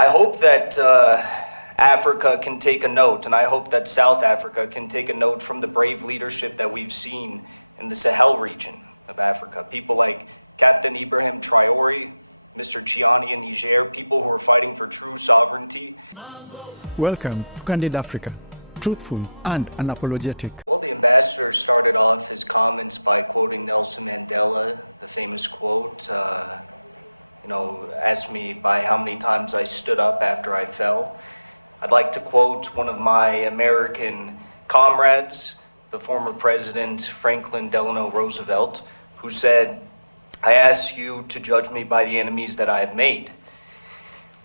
I hope that Africa can take a note, and I hope that South Africa can take a note from the brave leadership that we've seen in the Sahel region of Africa. People like Captain Ibrahim Traore, Mr. Chiani in Niger, people who are fighting for true sovereignty. Welcome to Canid Africa, truthful and unapologetic. Well, the ambassador started off his comments by quoting Nelson Mandela, the famous quote, asked me by how many times I stood up after I fell. I'd like to quote one of my American comrades, the former President Franklin Delano Roosevelt, who said, "I ask you to judge me by the enemies that I have made."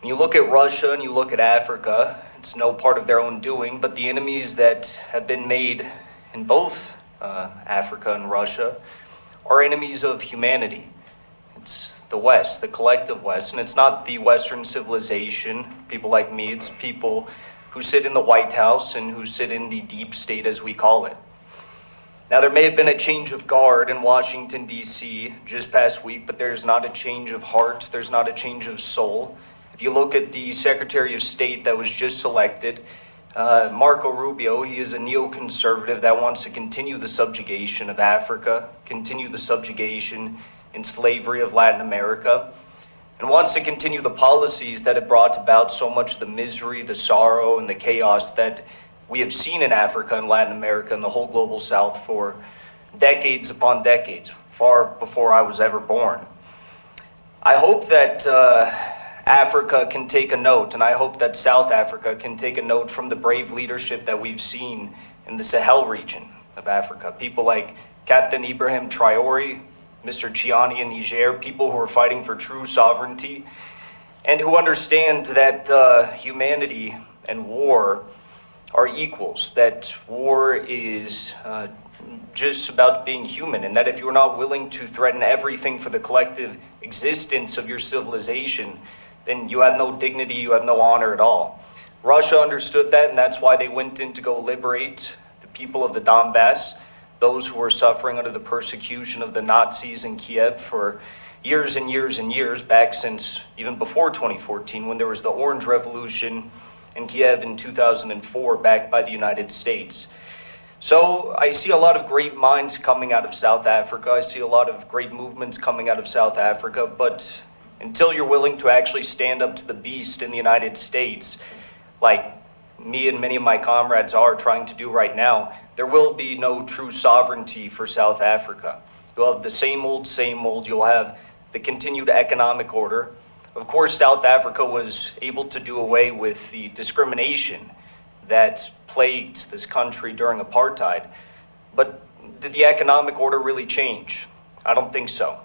When you look at Russia and you look at Africa, it's no part of their own doing, but the enemies that have been made in both Africa and Russia are enemies of humanity. It's the West, the collective West, and it's not the Western civilization, people like me, it's people who sit in the White House and who sit in the deep state, as we call it. Now, there may have been a change of guard in Washington, D.C. just past week, but there's not a change of heart, there's not a change of soul. If you look at the Secretary of State that was just selected, Marco Rubio, he is a neoconservative that wants to continue the subjugation of Africa, continue the subjugation and slavery of Latin America, and wants to continue the policies that have brought about so much of the misery, the sorrow, and the chaos that we have seen in Africa and Latin America and the whole global South for decades upon decades, far before I was ever born. I hope that Africa can take a note, and I hope that South Africa can take a note from the brave leadership that we've seen in the Sahel region of Africa. People like Captain Ibrahim Traore, Mr. Chiani in Niger, people who are fighting for true sovereignty and who understand that humanity and war are equals, that war is just about being human, and that if you're not willing to threaten everything for the collective existence of your civilization, then you have no dignity, you have no honor at all. Russia understood that, and that's why they went in to go liberate the people of the Donbass, those who were suffering under the persecution of the Nazis in Kiev for years and years and years, back since even before 2014, when there was the Orange Revolution in Kiev in 2004, backed by the United States. So I see a lot of great minds coming out of South Africa. I see a lot of great movements coming out of South Africa, but until you're willing to actually stand up to the beast in the United States, like me and many of my comrades are trying to do right now, there will be no true sovereignty for South Africa. You'll have the same old, you'll have the continued economic order. Of course, South Africa was able to do away with the discrimination that plagued this country during apartheid. But did the economic order really change? I don't think so.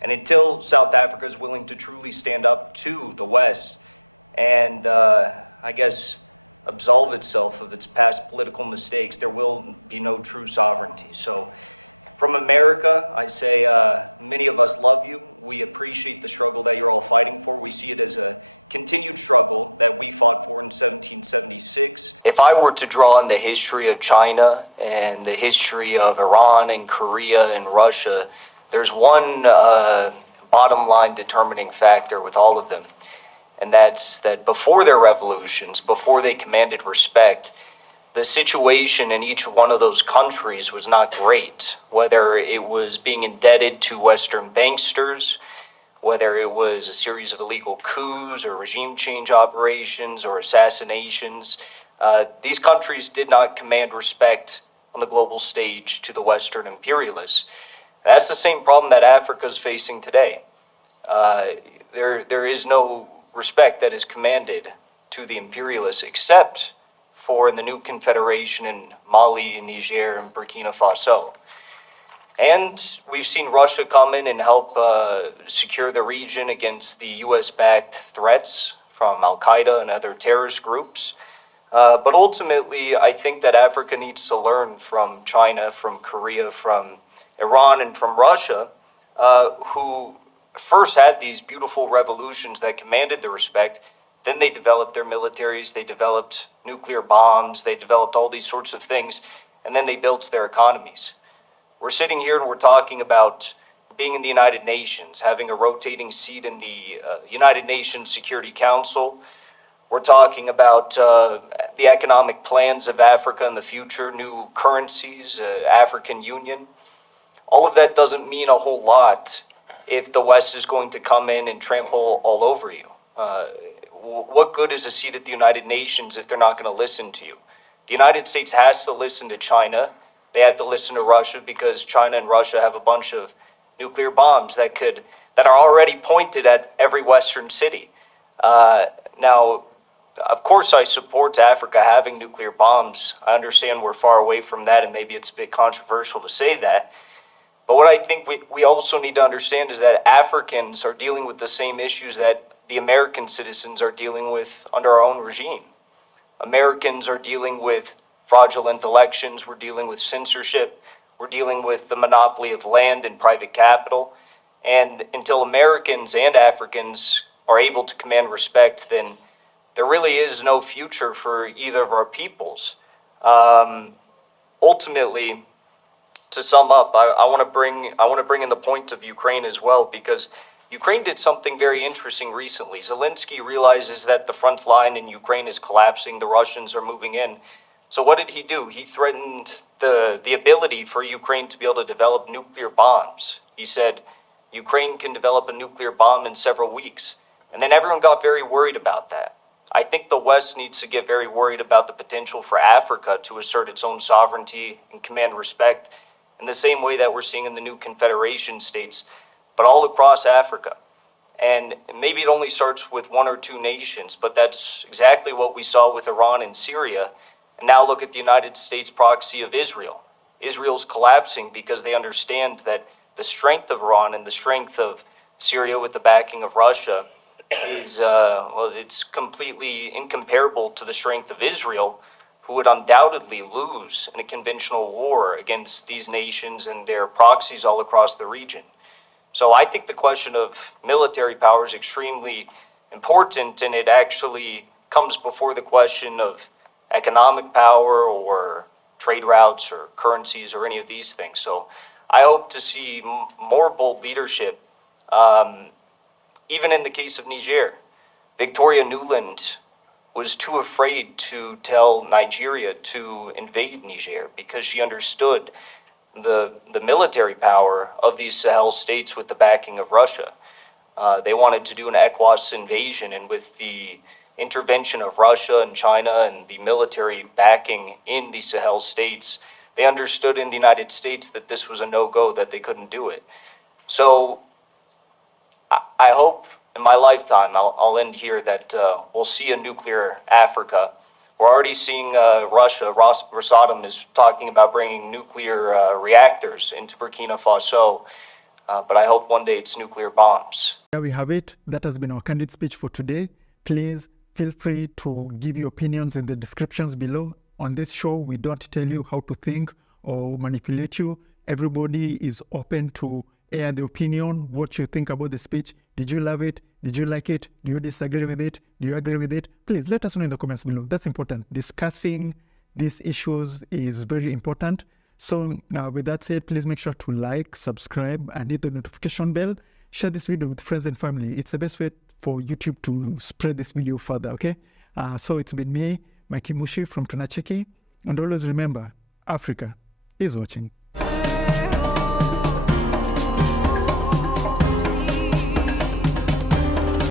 And until South Africa is willing to truly stand up to the West and, absolve itself of its past political mistakes, there will be no true sovereignty. So from America, I say many of us love you. We appreciate the struggle that you're all fighting for. We see it as a continued struggle that we fought for in 1776. If I were to draw on the history of China and the history of Iran and Korea and Russia, there's one bottom line determining factor with all of them. And that's that before their revolutions, before they commanded respect, the situation in each one of those countries was not great. Whether it was being indebted to Western banksters, whether it was a series of illegal coups or regime change operations or assassinations, these countries did not command respect on the global stage to the Western imperialists. That's the same problem that Africa is facing today. There is no respect that is commanded to the imperialists except for the Nuke Confederation in Mali and Niger and Burkina Faso. And we've seen Russia come in and help secure the region against the US-backed threats from Al-Qaeda and other terrorist groups. But ultimately, I think that Africa needs to learn from China, from Korea, from Iran, and from Russia, who first had these beautiful revolutions that commanded the respect. Then they developed their militaries, they developed nuclear bombs, they developed all these sorts of things, and then they built their economies. We're sitting here and we're talking about being in the United Nations, having a rotating seat in the United Nations Security Council. We're talking about the economic plans of Africa in the future, new currencies, African Union. All of that doesn't mean a whole lot if the West is going to come in and trample all over you. What good is a seat at the United Nations if they're not going to listen to you? The United States has to listen to China. They have to listen to Russia because China and Russia have a bunch of nuclear bombs that are already pointed at every Western city. Now, of course, I support Africa having nuclear bombs. I understand we're far away from that, and maybe it's a bit controversial to say that. But what I think we also need to understand is that Africans are dealing with the same issues that the American citizens are dealing with under our own regime. Americans are dealing with fraudulent elections. We're dealing with censorship. We're dealing with the monopoly of land and private capital. And until Americans and Africans are able to command respect, then there really is no future for either of our peoples. Ultimately, to sum up, I want to bring in the point of Ukraine as well, because Ukraine did something very interesting recently. Zelensky realizes that the front line in Ukraine is collapsing. The Russians are moving in. So what did he do? He threatened the ability for Ukraine to be able to develop nuclear bombs. He said, Ukraine can develop a nuclear bomb in several weeks. And then everyone got very worried about that. I think the West needs to get very worried about the potential for Africa to assert its own sovereignty and command respect in the same way that we're seeing in the new Confederation states, but all across Africa. And maybe it only starts with one or two nations, but that's exactly what we saw with Iran and Syria. And now look at the United States proxy of Israel. Israel's collapsing because they understand that the strength of Iran and the strength of Syria with the backing of Russia is, it's completely incomparable to the strength of Israel, who would undoubtedly lose in a conventional war against these nations and their proxies all across the region. So I think the question of military power is extremely important, and it actually comes before the question of economic power or trade routes or currencies or any of these things. So I hope to see more bold leadership, even in the case of Niger. Victoria Nuland was too afraid to tell Nigeria to invade Niger because she understood the military power of these Sahel states with the backing of Russia. They wanted to do an ECOWAS invasion, and with the intervention of Russia and China and the military backing in the Sahel states, they understood in the United States that this was a no-go, that they couldn't do it. So I hope in my lifetime, I'll end here, that we'll see a nuclear Africa. We're already seeing Russia. Rosatom is talking about bringing nuclear reactors into Burkina Faso, but I hope one day it's nuclear bombs. There we have it. That has been our candid speech for today. Please feel free to give your opinions in the descriptions below. On this show, we don't tell you how to think or manipulate you. Everybody is open to air the opinion, what you think about the speech. Did you love it? Did you like it? Do you disagree with it? Do you agree with it? Please let us know in the comments below. That's important. Discussing these issues is very important. So with that said, please make sure to like, subscribe, and hit the notification bell. Share this video with friends and family. It's the best way for YouTube to spread this video further, okay? So it's been me, Mikey Mushi from Tunacheki. And always remember, Africa is watching.